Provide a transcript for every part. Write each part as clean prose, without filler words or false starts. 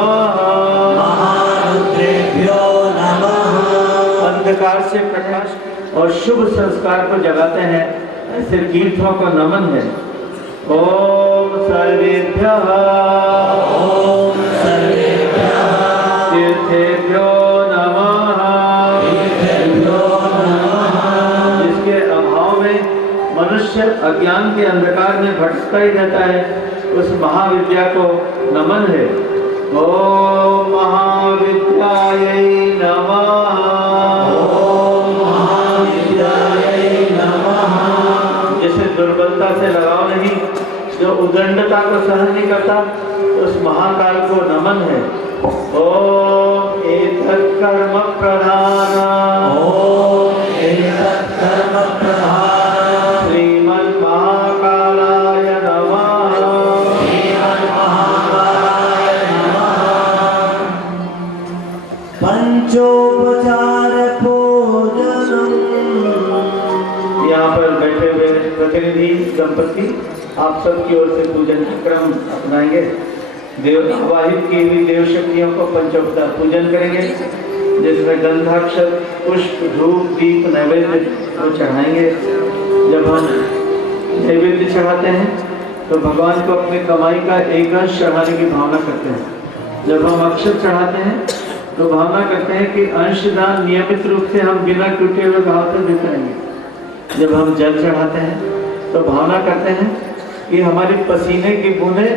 नमः। महारुद्रेभ्यो नमः। अंधकार से प्रकाश और शुभ संस्कार को जगाते हैं ऐसे तीर्थों को नमन है। ओम सर्वेभ्यः तीर्थेभ्यो नमः। जिसके अभाव में मनुष्य अज्ञान के अंधकार में भटकता ही रहता है, उस महाविद्या को नमन है। ओम महाविद्यायै नमः। दुर्बलता से लगाव नहीं, जो उदंडता को सहन नहीं करता, उस महाकाल को नमन है। ओम एतत् कर्म प्रधान श्रीमन् महाकालाय नमः। पंचोपचार पूजनम्। यहाँ पर बैठे हुए प्रतिनिधि दंपति आप सबकी ओर से पूजन का क्रम अपनाएंगे। देव आवाहित की हुई देव शक्तियों को पंचोपचार पूजन करेंगे, जिसमें गंधाक्षर, पुष्प, धूप, दीप, नैवेद्य को चढ़ाएंगे। जब हम नैवेद्य चढ़ाते हैं तो भगवान को अपनी कमाई का एक अंश चढ़ाने की भावना करते हैं। जब हम अक्षर चढ़ाते हैं तो भावना करते हैं कि अंशदान नियमित रूप से हम बिना टूटे हुए भाव से देते रहेंगे। जब हम जल चढ़ाते हैं तो भावना करते हैं कि हमारी पसीने की बूंदें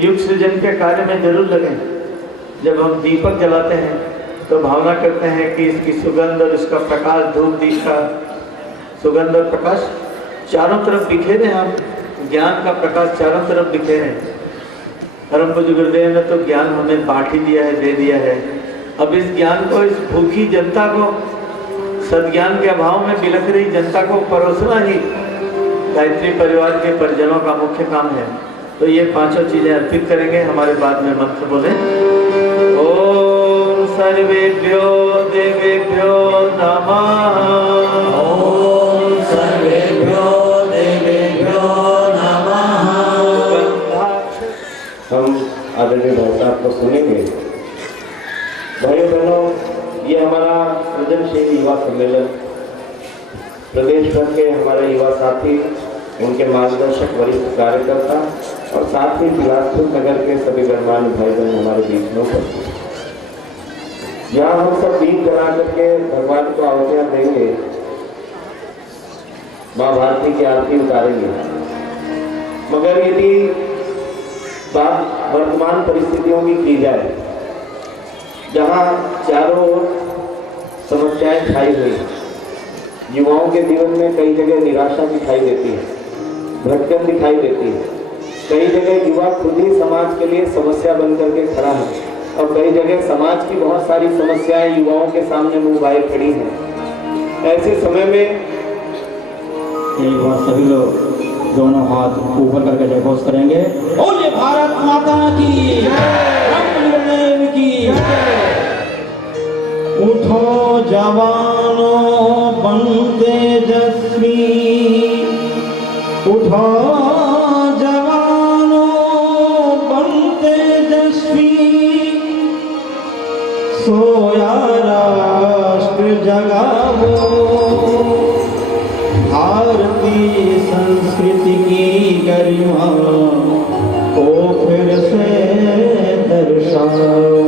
युग सृजन के कार्य में जरूर लगें। जब हम दीपक जलाते हैं तो भावना करते हैं कि इसकी सुगंध और इसका प्रकाश, धूप दीप का सुगंध और प्रकाश चारों तरफ बिखेरे। हम ज्ञान का प्रकाश चारों तरफ बिखेरे। परम पूज्य गुरुदेव ने तो ज्ञान हमें बांट ही दिया है, दे दिया है। अब इस ज्ञान को, इस भूखी जनता को, सद्ज्ञान के अभाव में बिलख रही जनता को परोसना ही गायत्री परिवार के परिजनों का मुख्य काम है। तो ये पांचों चीजें अर्पित करेंगे। हमारे बाद में मंत्र बोले। ओम सर्वेभ्यो देवेभ्यो नमः। ओम सर्वेभ्यो देवेभ्यो नमः। हम आदरणीय भाई साहब को सुनेंगे। भाइयों बहनों, ये हमारा सृजनशील युवा सम्मेलन प्रदेश भर के हमारे युवा साथी, उनके मार्गदर्शक, वरिष्ठ कार्यकर्ता और साथ ही बिलासपुर नगर के सभी गणमान्य भाई बहन हमारे बीच में उपस्थित हैं। यहाँ हम सब दीप जला करके भगवान को आहुतियाँ देंगे, माँ भारती की आरती उतारेंगे। मगर यदि बात वर्तमान परिस्थितियों की जाए, जहाँ चारों ओर समस्याएं छाई हुई, युवाओं के जीवन में कई जगह निराशा दिखाई देती है, भटकन दिखाई देती है। कई जगह युवा खुद ही समाज के लिए समस्या बन करके खड़ा है और कई जगह समाज की बहुत सारी समस्याएं युवाओं के सामने मुंह भाई खड़ी हैं। ऐसे समय में एक बार सभी लोग दोनों हाथ ऊपर करके जय घोष करेंगे। बोले भारत माता की, रामदेव की। उठो जवानों बन तेजस्वी, उठो जवानों बन तेजस्वी, सोया राष्ट्र जगावो, भारतीय संस्कृति की गरिमा को फिर से दर्शाओ।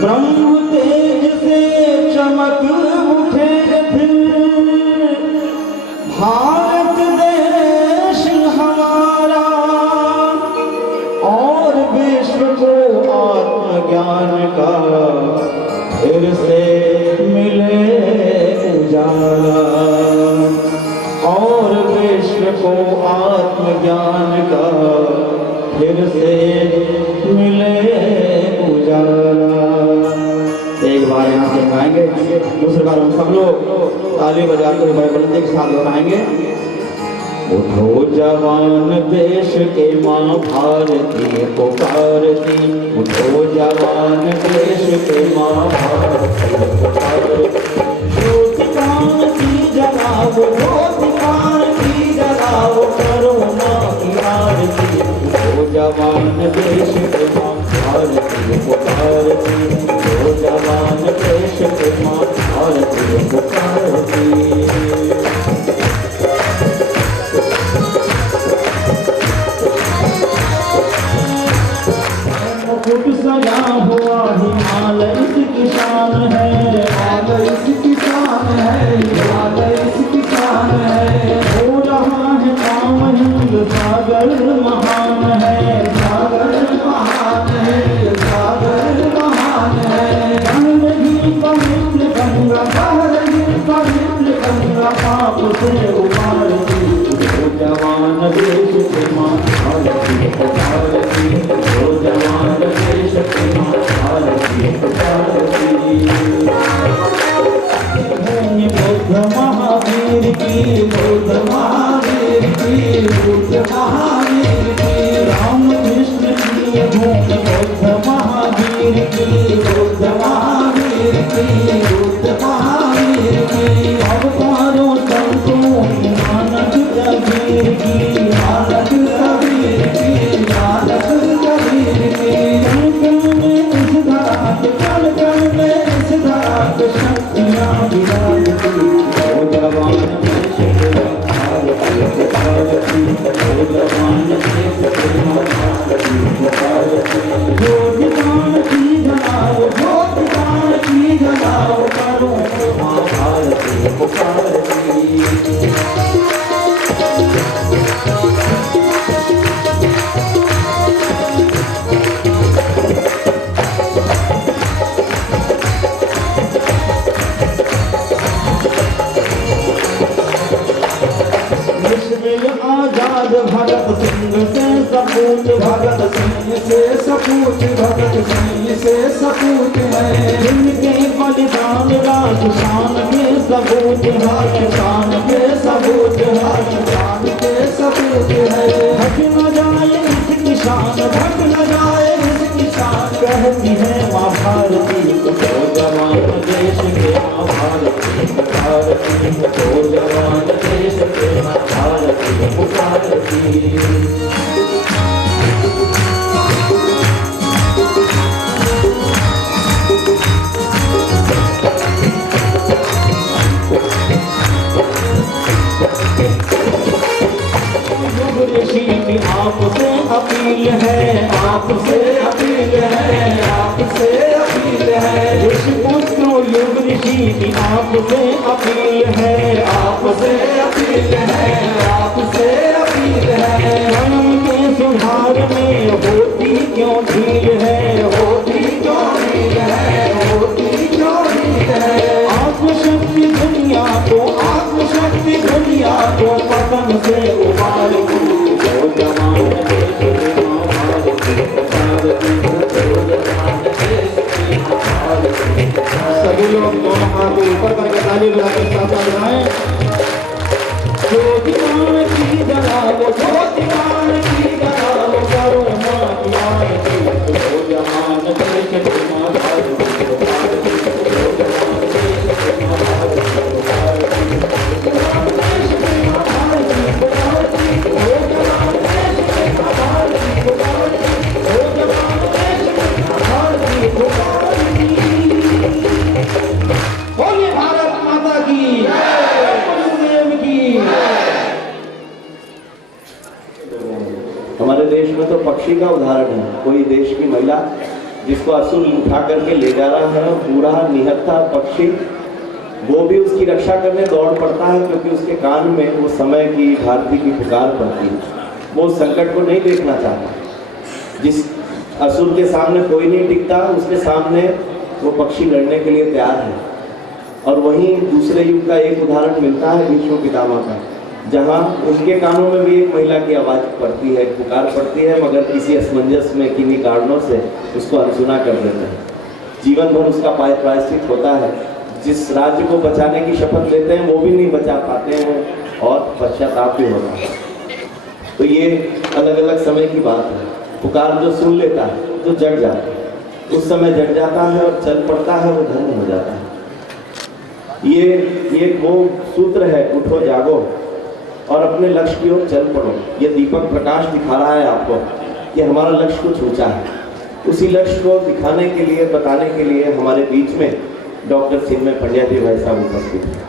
ब्रह्म तेज से चमक उठे फिर, भारत देश हमारा, और विश्व को आत्मज्ञान का फिर से मिले उजाला, और विश्व को आत्मज्ञान का फिर से मिले उजाला। एक बार यहाँ से गाएंगे, दूसरी बार हम सब लोग ताली बजा कर बुलंदी के साथ दोहराएंगे। उठो जवान देश के माँ भारती पुकारती, उठो जवान देश के माँ भारती पुकारती, ज्योति क्रांति जगाओ, ज्योति क्रांति जगाओ, करो माँ की आरती। उठो जवान देश के माँ मुकुट सजा हुआ हिमालय इसकी शान है, हिमालय इसकी शान है, हिमालय इसकी शान है। हो रहा है काम हिंद सागर महान है, सागर महान है, सागर महान है। बह रही पवित्र गंगा, बह रही पवित्र गंगा, पाप से उबार दी वो जवान देश के माँ भारती भारती, वो जवान देश के माँ भारती भारती। बुद्ध महावीर की, बुद्ध महावीर की, बुद्ध महावीर की। राम कृष्ण की भूमि बुद्ध महावीर की, बुद्ध महावीर की, बुद्ध महावीर की। अवतारों संतों नानक कबीर की, नानक कबीर की, नानक कबीर की। कण में इस धरा के, कण में इस धरा के शक्तियाँ विराजती। वो जवान देश के माँ भारती भारती, वो जवान देश के माँ भारती भारती। ज्योति दान की जलाओ, ज्योति दान की जलाओ, करो माँ भारती भारती। आजाद भगत सिंह से सपूत, भगत सिंह से सपूत, भगत सिंह से सपूत है। जिनके बलिदान राज शान के सबूत है, शान के सबूत है, शान के सबूत है। ढक न जाए इसकी शान, ढक न जाए इसकी शान, कहती है माँ भारती वो जवान देश के माँ भारती भारती, वो जवान देश के माँ भारती भारती। ऋषि आपसे अपील है, आपसे अपील है, आपसे अपील है। ऋषि पुत्रों युग ऋषि की आपसे अपील है, आपसे अपील है, आपसे अपील है। धर्म के सुधार में होती क्यों ढील है, होती क्यों ढील है, होती क्यों ढील है। आत्मशक्ति दुनिया को, आत्मशक्ति दुनिया को पतन से उबार दी। वो जवान देश के माँ भारती भारती, वो जवान देश के माँ भारती। सभी लोग दोनों हाथ को ऊपर करके ताली बजाकर साथ बजाएं। ज्योतिमान की जलाओ, ज्योतिमान की जलाओ, करो माँ की आरती। वो जवान देश के माँ भारती भारती, वो जवान देश के माँ भारती भारती, वो जवान देश के माँ भारती भारती, वो जवान देश के माँ भारती भारती, वो जवान देश के माँ भारती भारती। बोलिए भारत माता की जय, गुरुदेव की। हमारे देश में तो पक्षी का उदाहरण है। कोई देश की महिला जिसको असुर उठा करके ले जा रहा है, बूढ़ा निहत्था पक्षी, वो भी उसकी रक्षा करने दौड़ पड़ता है, क्योंकि उसके कान में वो समय की, भारती की पुकार पड़ती है। वो उस संकट को नहीं देखना चाहता। जिस असुर के सामने कोई नहीं टिकता, उसके सामने वो पक्षी लड़ने के लिए तैयार है। और वहीं दूसरे युग का एक उदाहरण मिलता है भीष्म पितामह का, जहाँ उनके कानों में भी एक महिला की आवाज़ पड़ती है, पुकार पड़ती है, मगर किसी असमंजस में, किन्हीं कारणों से उसको अनसुना कर देते हैं। जीवन भर उसका प्रायश्चित होता है। जिस राज्य को बचाने की शपथ लेते हैं वो भी नहीं बचा पाते हैं और पश्चाताप भी होता है। तो ये अलग अलग समय की बात है। पुकार जो सुन लेता है तो जग जाता है, उस समय जग जाता है और चल पड़ता है, वो धन्य हो जाता है। ये वो सूत्र है, उठो जागो और अपने लक्ष्य की ओर चल पड़ो। ये दीपक प्रकाश दिखा रहा है आपको कि हमारा लक्ष्य कुछ ऊंचा है। उसी लक्ष्य को दिखाने के लिए, बताने के लिए हमारे बीच में डॉक्टर चिन्मय पंड्या जी भाई साहब उपस्थित हैं।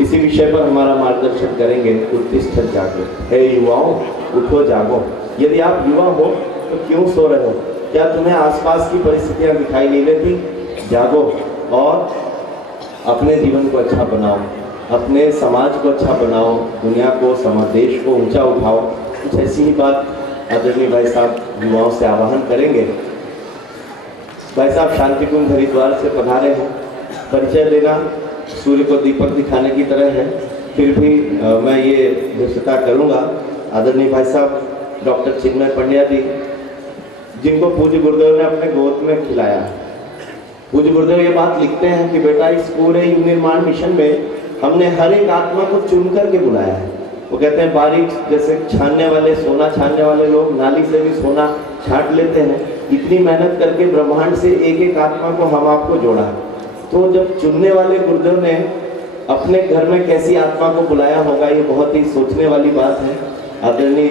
इसी विषय पर हमारा मार्गदर्शन करेंगे। उत्तिष्ठत जागो, हे युवाओं उठो जागो। यदि आप युवा हो तो क्यों सो रहे हो? क्या तुम्हें आसपास की परिस्थितियां दिखाई नहीं देती? जागो और अपने जीवन को अच्छा बनाओ, अपने समाज को अच्छा बनाओ, दुनिया को, देश को ऊंचा उठाओ। कुछ ऐसी ही बात आदरणीय भाई साहब युवाओं से आह्वान करेंगे। भाई साहब शांति कुंज हरिद्वार से पधारे हैं। परिचय देना सूर्य को दीपक दिखाने की तरह है, फिर भी मैं ये घोषणा करूँगा। आदरणीय भाई साहब डॉक्टर चिन्मय पंड्या जी, जिनको पूज्य गुरुदेव ने अपने गोद में खिलाया। पूज्य गुरुदेव ये बात लिखते हैं कि बेटा इस पूरे युग निर्माण मिशन में हमने हर एक आत्मा को चुन करके बुलाया है। वो कहते हैं बारीक जैसे छानने वाले, सोना छानने वाले लोग नाली से भी सोना छांट लेते हैं, इतनी मेहनत करके ब्रह्मांड से एक एक आत्मा को हम आपको जोड़ा है। तो जब चुनने वाले गुरुदेव ने अपने घर में कैसी आत्मा को बुलाया होगा, ये बहुत ही सोचने वाली बात है। आदरणीय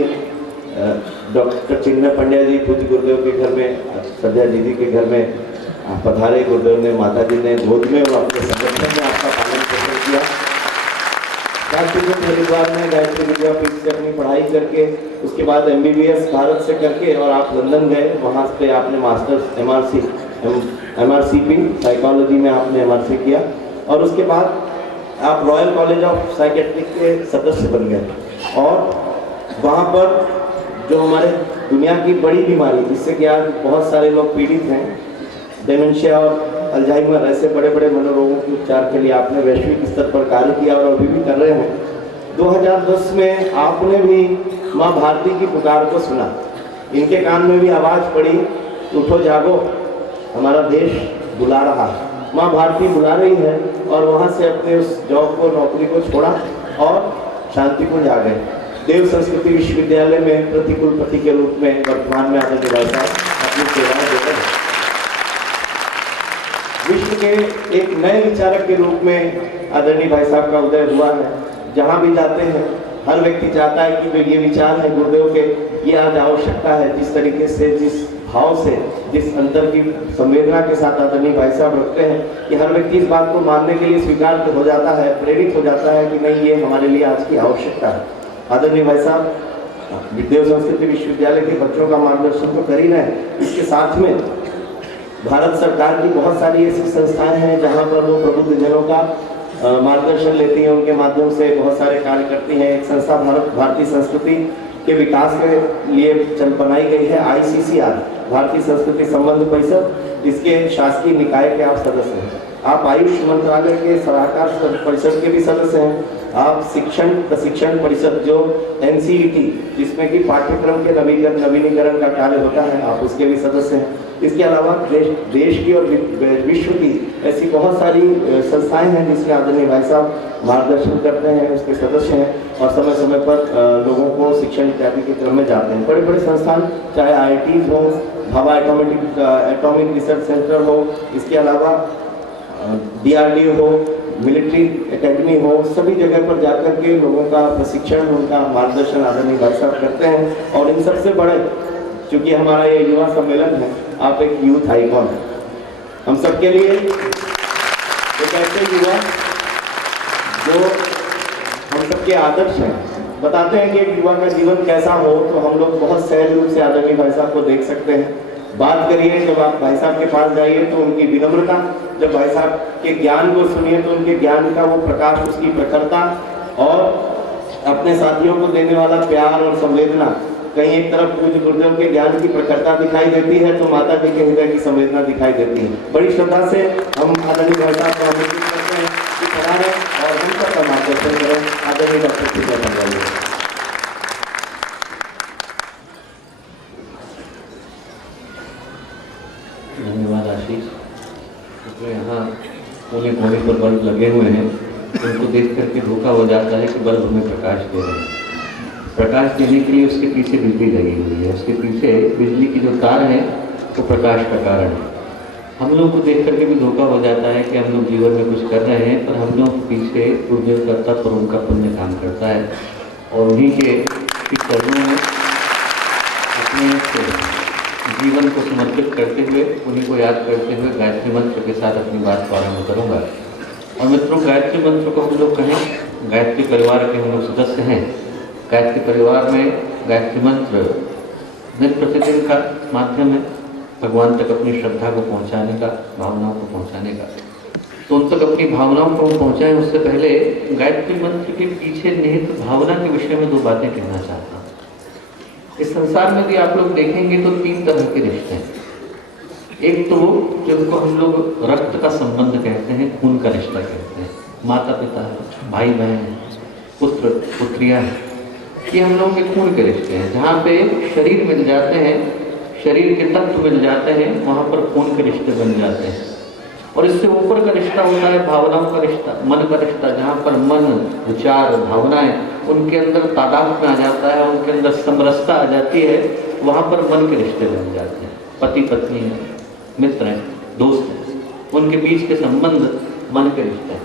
डॉक्टर चिन्मय पंड्या जी पूज्य गुरुदेव के घर में, सद्या दीदी के घर में पधारे। गुरुदेव ने, माता जी ने गोद में और अपने संगठन में आपका पालन पोषण किया। हरिद्वार में गायत्री विद्यापीठ से अपनी पढ़ाई करके उसके बाद MBBS भारत से करके और आप लंदन गए, वहाँ पे आपने मास्टर्स MRCP साइकोलॉजी में आपने MRC किया और उसके बाद आप रॉयल कॉलेज ऑफ साइकेट्री के सदस्य बन गए। और वहाँ पर जो हमारे दुनिया की बड़ी बीमारी जिससे कि आज बहुत सारे लोग पीड़ित हैं, डेमेंशिया और अल्जाइमर, ऐसे बड़े बड़े मनोरोगों के उपचार के लिए आपने वैश्विक स्तर पर कार्य किया और अभी भी कर रहे हैं। 2010 में आपने भी माँ भारती की पुकार को सुना, इनके कान में भी आवाज़ पड़ी, उठो जागो, हमारा देश बुला रहा है। माँ भारती बुला रही है और वहाँ से अपने उस जॉब को, नौकरी को छोड़ा और शांति कुंज आ गए। देव संस्कृति विश्वविद्यालय में प्रतिकुलपति के रूप में वर्तमान में आदरणीय भाई साहब अपनी सेवाएं दे रहे हैं। विश्व के एक नए विचारक के रूप में आदरणीय भाई साहब का उदय हुआ है। जहाँ भी जाते हैं हर व्यक्ति चाहता है कि जो ये विचार है गुरुदेव के, ये आज आवश्यकता है। जिस तरीके से, जिस भाव से, जिस अंतर की संवेदना के साथ आदरणीय भाई साहब रखते हैं कि हर व्यक्ति इस बात को मानने के लिए स्वीकार हो जाता है, प्रेरित हो जाता है कि नहीं, ये हमारे लिए आज की आवश्यकता है। आदरणीय भाई साहब देव संस्कृति विश्वविद्यालय के बच्चों का मार्गदर्शन तो कर ही रहे हैं, इसके साथ में भारत सरकार की बहुत सारी ऐसी संस्थाएं हैं जहां पर वो प्रबुद्धजनों का मार्गदर्शन लेती हैं, उनके माध्यम से बहुत सारे कार्य करती हैं। एक संस्था भारतीय संस्कृति के विकास के लिए बनाई गई है ICCR, भारतीय संस्कृति संबंध परिषद, इसके शासकीय निकाय के आप सदस्य हैं। आप आयुष मंत्रालय के सलाहकार परिषद के भी सदस्य हैं। आप शिक्षण प्रशिक्षण परिषद जो NCET, जिसमें कि पाठ्यक्रम के नवीनीकरण का कार्य होता है, आप उसके भी सदस्य हैं। इसके अलावा देश की और विश्व की ऐसी बहुत सारी संस्थाएं हैं जिसमें आदरणीय भाई साहब मार्गदर्शन करते हैं, उसके सदस्य हैं और समय समय पर लोगों को शिक्षण इत्यादि के क्रम में जाते हैं। बड़े बड़े संस्थान, चाहे IITs हो, भाभा एटॉमिक रिसर्च सेंटर हो, इसके अलावा DRDO हो, मिलिट्री एकेडमी हो, सभी जगह पर जाकर के लोगों का प्रशिक्षण, उनका मार्गदर्शन आदरणीय भाई साहब करते हैं। और इन सबसे बड़े, चूंकि हमारा ये युवा सम्मेलन है, आप एक यूथ आइकॉन है हम सबके लिए। एक ऐसे युवा जो हम सबके आदर्श हैं। बताते हैं कि एक युवा का जीवन कैसा हो तो हम लोग बहुत सहज रूप से आदरणीय भाई साहब को देख सकते हैं। बात करिए, जब आप भाई साहब के पास जाइए तो उनकी विनम्रता, जब भाई साहब के ज्ञान को सुनिए तो उनके ज्ञान का वो प्रकाश, उसकी प्रखरता और अपने साथियों को देने वाला प्यार और संवेदना। कहीं एक तरफ पूज्य गुरुदेव के ज्ञान की प्रखरता दिखाई देती है तो माता जी के हृदय की संवेदना दिखाई देती है। बड़ी श्रद्धा से हम आदरणीय भाई साहब को आमंत्रित करते हैं कि पधारें और हम सबका मार्गदर्शन करें। आदरणीय डॉक्टर चिन्मय पंड्या जी। धन्यवाद आशीष। तो यहाँ कोने कोने पर बल्ब लगे हुए हैं, उनको देख करके धोखा हो जाता है कि बल्ब हमें प्रकाश दे रहे हैं। प्रकाश देने के लिए उसके पीछे बिजली लगी हुई है, उसके पीछे बिजली की जो तार है वो प्रकाश का कारण है। हम लोग को देख करके भी धोखा हो जाता है कि हम लोग जीवन में कुछ कर रहे हैं, पर हम लोग पीछे पूज्य का तप और उनका पुण्य काम करता है और उन्हीं के चरणों में अपने जीवन को समर्पित करते हुए, उन्हीं को याद करते हुए गायत्री मंत्र के साथ अपनी बात को आरम्भ करूँगा। और मित्रों, गायत्री मंत्र को हम लोग कहें, गायत्री परिवार के हम लोग सदस्य हैं। गायत्री परिवार में गायत्री मंत्र दिन प्रतिदिन का माध्यम है, भगवान तक अपनी श्रद्धा को पहुंचाने का, भावनाओं को पहुंचाने का। तो उन तक अपनी भावनाओं को पहुंचाएं उससे पहले गायत्री मंत्र के पीछे निहित भावना के विषय में 2 बातें कहना चाहता हूँ। इस संसार में भी आप लोग देखेंगे तो 3 तरह के रिश्ते हैं। एक तो जिनको हम लोग रक्त का संबंध कहते हैं, खून का रिश्ता कहते हैं, माता पिता है, भाई बहन है, पुत्र पुत्रियां हैं, ये हम लोगों के खून के रिश्ते हैं। जहाँ पे शरीर मिल जाते हैं, शरीर के तत्व मिल जाते हैं, वहाँ पर खून के रिश्ते बन जाते हैं। और इससे ऊपर का रिश्ता होता है भावनाओं का रिश्ता, मन का रिश्ता, जहाँ पर मन, विचार, भावनाएं उनके अंदर तादाद में आ जाता है, उनके अंदर समरसता आ जाती है, वहाँ पर मन के रिश्ते बन जाते हैं। पति पत्नी है, मित्र हैं, दोस्त हैं, उनके बीच के संबंध मन के रिश्ते हैं।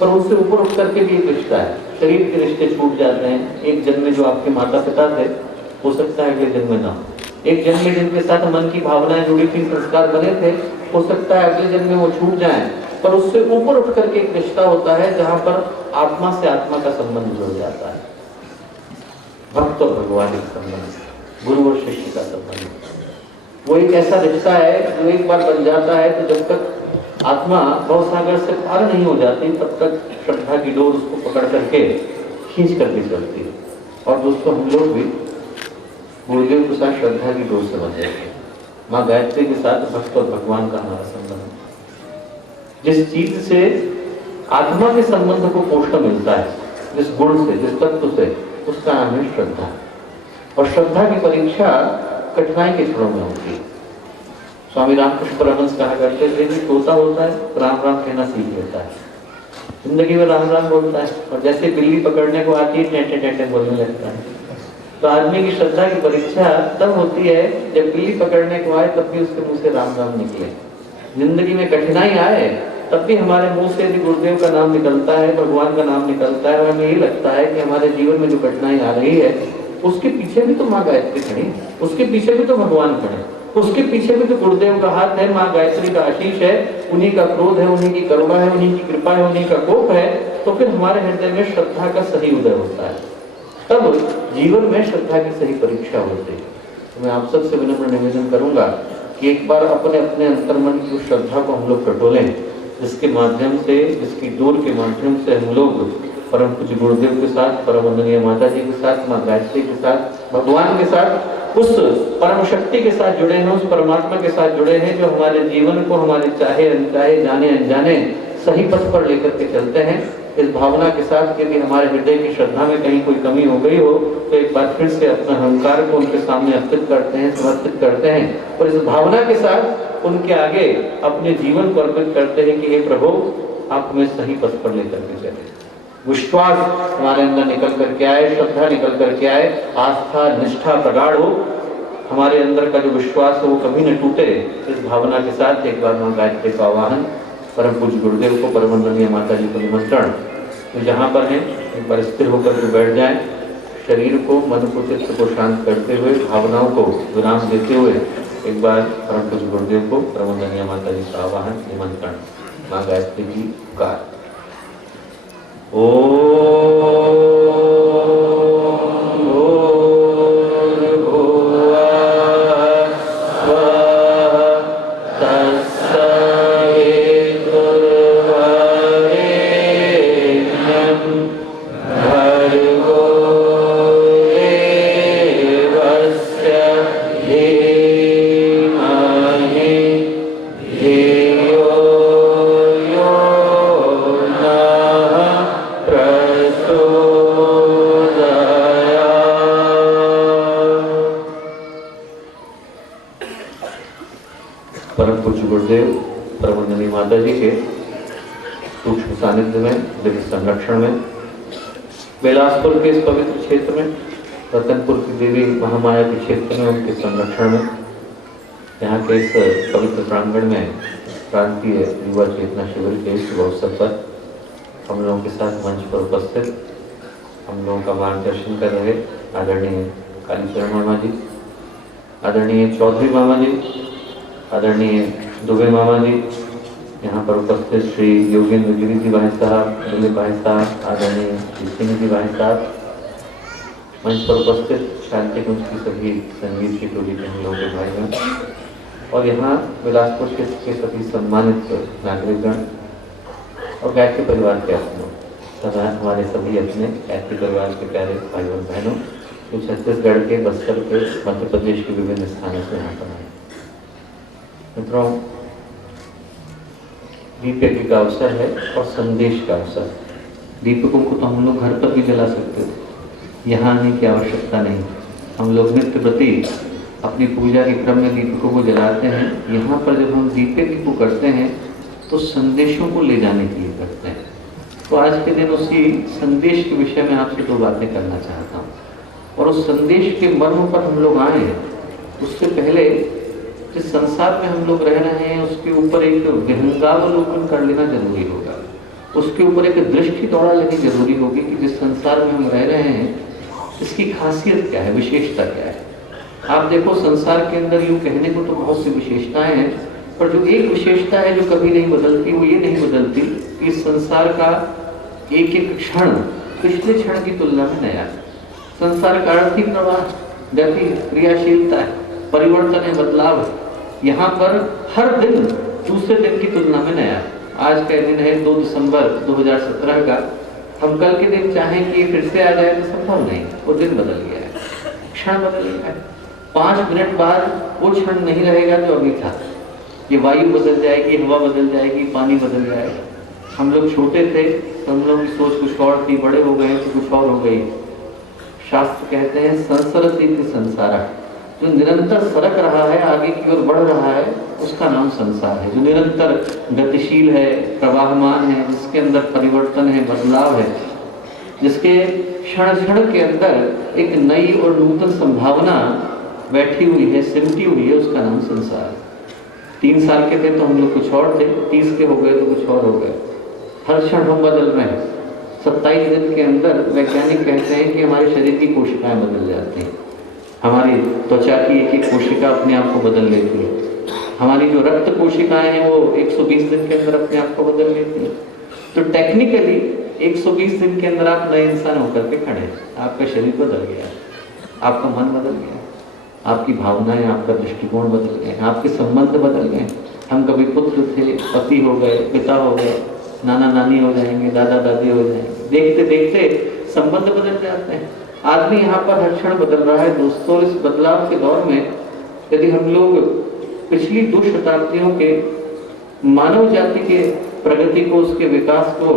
पर उससे ऊपर उठ करके भी एक रिश्ता है, शरीर के रिश्ते छूट जाते हैं। एक जन्म में जो आपके माता पिता थे, हो सकता है अगले जन्म में ना हो। एक जन्म में जिनके साथ मन की भावनाएं जुड़ी थी, संस्कार बने थे, हो सकता है अगले जन्म में वो छूट जाएं। पर उससे ऊपर उठ करके एक रिश्ता होता है जहाँ पर आत्मा से आत्मा का संबंध जुड़ जाता है, भक्त और भगवान का संबंध, गुरु और शिष्य का संबंध। वो एक ऐसा रिश्ता है जो एक बार बन जाता है तो जब तक आत्मा भवसागर से पार नहीं हो जाती, तब तक श्रद्धा की डोर उसको पकड़ करके खींच करके चलती है। और दोस्तों, हम लोग भी गुरुदेव के साथ श्रद्धा की डोर से बन जाते हैं। माँ गायत्री के साथ भक्त और भगवान का हमारा संबंध, जिस चीज से आत्मा के संबंध को पोषण मिलता है, जिस गुण से, जिस तत्व से, उसका नाम है श्रद्धा। और श्रद्धा की परीक्षा कठिनाई के क्षणों में होती है। स्वामी रामकृष्ण परमहंस कहा करते थे कि तोता होता है, राम राम कहना सीख लेता है, जिंदगी में राम राम बोलता है, और जैसे बिल्ली पकड़ने को आती है टेंटे टेंटे बोलने लगता है। तो आदमी की श्रद्धा की परीक्षा तब होती है जब बिल्ली पकड़ने को आए तब भी उसके मुंह से राम राम निकले। जिंदगी में कठिनाई आए तब भी हमारे मुंह से यदि गुरुदेव का नाम निकलता है, भगवान का नाम निकलता है, और हमें यही लगता है कि हमारे जीवन में जो कठिनाई आ रही है उसके पीछे भी तो माँ गायत्री खड़ी, उसके पीछे भी तो भगवान खड़े, उसके पीछे भी तो गुरुदेव का हाथ है, माँ गायत्री का आशीष है, उन्हीं का क्रोध है, उन्हीं की करुणा है, उन्हीं की कृपा है, उन्हीं का कोप है। तो फिर हमारे हृदय में श्रद्धा का सही उदय होता है, तब जीवन में श्रद्धा की सही परीक्षा होती है। तो मैं आप सबसे विनम्र निवेदन करूंगा कि एक बार अपने अपने अंतर्मन की उस श्रद्धा को हम लोग टटोलें, जिसके माध्यम से, जिसकी डोर के माध्यम से हम लोग परम पूज्य गुरुदेव के साथ, परम वंदनीय माता जी के साथ, माँ गायत्री के साथ, भगवान के साथ, उस परम शक्ति के साथ जुड़े हैं, उस परमात्मा के साथ जुड़े हैं जो हमारे जीवन को, हमारे चाहे अनचाहे, जाने अनजाने सही पथ पर लेकर के चलते हैं। इस भावना के साथ यदि हमारे हृदय की श्रद्धा में कहीं कोई कमी हो गई हो तो एक बार फिर से अपना अहंकार को उनके सामने अर्पित करते हैं, समर्पित करते हैं, और इस भावना के साथ उनके आगे अपने जीवन को अर्पित करते हैं कि हे प्रभु, आप हमें सही पथ पर लेकर के चले। विश्वास हमारे अंदर निकल करके आए, श्रद्धा निकल करके आए, आस्था निष्ठा प्रगाढ़ हो, हमारे अंदर का जो विश्वास है वो कभी न टूटे। इस भावना के साथ एक बार माँ गायत्री का आवाहन, परम पूज्य गुरुदेव को, परम वंदनीय माता जी को निमंत्रण। तो जहाँ पर हैं एक बार स्थिर होकर के बैठ जाएं, शरीर को, मन को, चित्त को शांत करते हुए, भावनाओं को विराम देते हुए एक बार परम पूज्य गुरुदेव को, परम वंदनीय माता जी का आवाहन, निमंत्रण। माँ गायत्री की पुकार। परम पूज्य गुरुदेव, परम वंदनीय माता जी के सूक्ष्म सानिध्य में, दिव्य संरक्षण में, बेलासपुर के इस पवित्र क्षेत्र में, रतनपुर की देवी महामाया के क्षेत्र में, उनके संरक्षण में, यहाँ के इस पवित्र प्रांगण में प्रांतीय युवा चेतना शिविर के इस अवसर पर हम लोगों के साथ मंच पर उपस्थित, हम लोगों का मार्गदर्शन कर रहे आदरणीय कालीचरण मामा जी, आदरणीय चौधरी मामा जी, आदरणीय दुबे मामा जी, यहाँ पर उपस्थित श्री योगेंद्र गिरी जी भाई साहब, दिलीप भाई साहब, आदरणीय श्री सिंह जी भाई साहब, मंच पर उपस्थित शांति कुंज की सभी संगीत की टोली के हम लोगों के भाई बहन, और यहाँ बिलासपुर क्षेत्र के सभी सम्मानित नागरिकगण और गायत्री परिवार के अपनों तथा हमारे सभी अपने गायत्री परिवार के प्यारे भाई और बहनों जो छत्तीसगढ़ के, बस्तर के, मध्य प्रदेश के विभिन्न स्थानों से यहाँ पर आए। मित्रों, दीप यज्ञ का अवसर है और संदेश का अवसर। दीपकों को तो हम लोग घर पर भी जला सकते थे, यहाँ आने की आवश्यकता नहीं। हम लोग नित्य प्रति अपनी पूजा के क्रम में दीपकों को जलाते हैं। यहाँ पर जब हम दीप यज्ञ को करते हैं तो संदेशों को ले जाने के लिए करते हैं। तो आज के दिन उसी संदेश के विषय में आपसे दो बातें करना चाहता हूँ। और उस संदेश के मर्म पर हम लोग आए हैं, उससे पहले जिस संसार में हम लोग रह रहे हैं उसके ऊपर एक विहंगावलोकन कर लेना जरूरी होगा। उसके ऊपर एक दृष्टि दौड़ा लेनी जरूरी होगी कि जिस संसार में हम रह रहे हैं इसकी खासियत क्या है, विशेषता क्या है। आप देखो, संसार के अंदर यूँ कहने को तो बहुत सी विशेषताएं हैं, पर जो एक विशेषता है जो कभी नहीं बदलती, वो ये नहीं बदलती कि इस संसार का एक एक क्षण पिछले क्षण की तुलना में नया है। संसार का आर्थिक प्रवाह, गति, क्रियाशीलता है, परिवर्तन है, बदलाव है। यहाँ पर हर दिन दूसरे दिन की तुलना में नया है। आज का दिन है 2 दिसंबर 2017 का। हम कल के दिन चाहें कि ये फिर से आ जाए तो संभव नहीं, वो दिन बदल गया है, क्षण बदल गया है। 5 मिनट बाद वो क्षण नहीं रहेगा जो अभी था। ये वायु बदल जाएगी, हवा बदल जाएगी, पानी बदल जाएगा। हम लोग छोटे थे तो हम लोग की सोच कुछ और थी, बड़े हो गए तो कुछ और हो गई। शास्त्र कहते हैं संसरति संसारा, जो निरंतर सरक रहा है, आगे की ओर बढ़ रहा है, उसका नाम संसार है। जो निरंतर गतिशील है, प्रवाहमान है, जिसके अंदर परिवर्तन है, बदलाव है, जिसके क्षण क्षण के अंदर एक नई और नूतन संभावना बैठी हुई है, सिमटी हुई है, उसका नाम संसार है। 3 साल के थे तो हम लोग कुछ और थे, 30 के हो गए तो कुछ और हो गए। हर क्षण हम बदल रहे हैं। 27 दिन के अंदर वैज्ञानिक कहते हैं कि हमारे शरीर की कोशिकाएं बदल जाती हैं। हमारी त्वचा की एक एक कोशिका अपने आप को बदल लेती है। हमारी जो रक्त कोशिकाएं हैं वो 120 दिन के अंदर अपने आप को बदल लेती हैं। तो टेक्निकली 120 दिन के अंदर आप नए इंसान होकर के खड़े हैं। आपका शरीर बदल गया, आपका मन बदल गया, आपकी भावनाएं, आपका दृष्टिकोण बदल गए, आपके संबंध बदल गए। हम कभी पुत्र थे, पति हो गए, पिता हो गए, नाना नानी हो जाएंगे, दादा दादी हो जाएंगे। देखते देखते संबंध बदल जाते हैं। आदमी यहाँ पर हर क्षण बदल रहा है दोस्तों। इस बदलाव के दौर में यदि हम लोग पिछली 2 शताब्दियों के मानव जाति के प्रगति को, उसके विकास को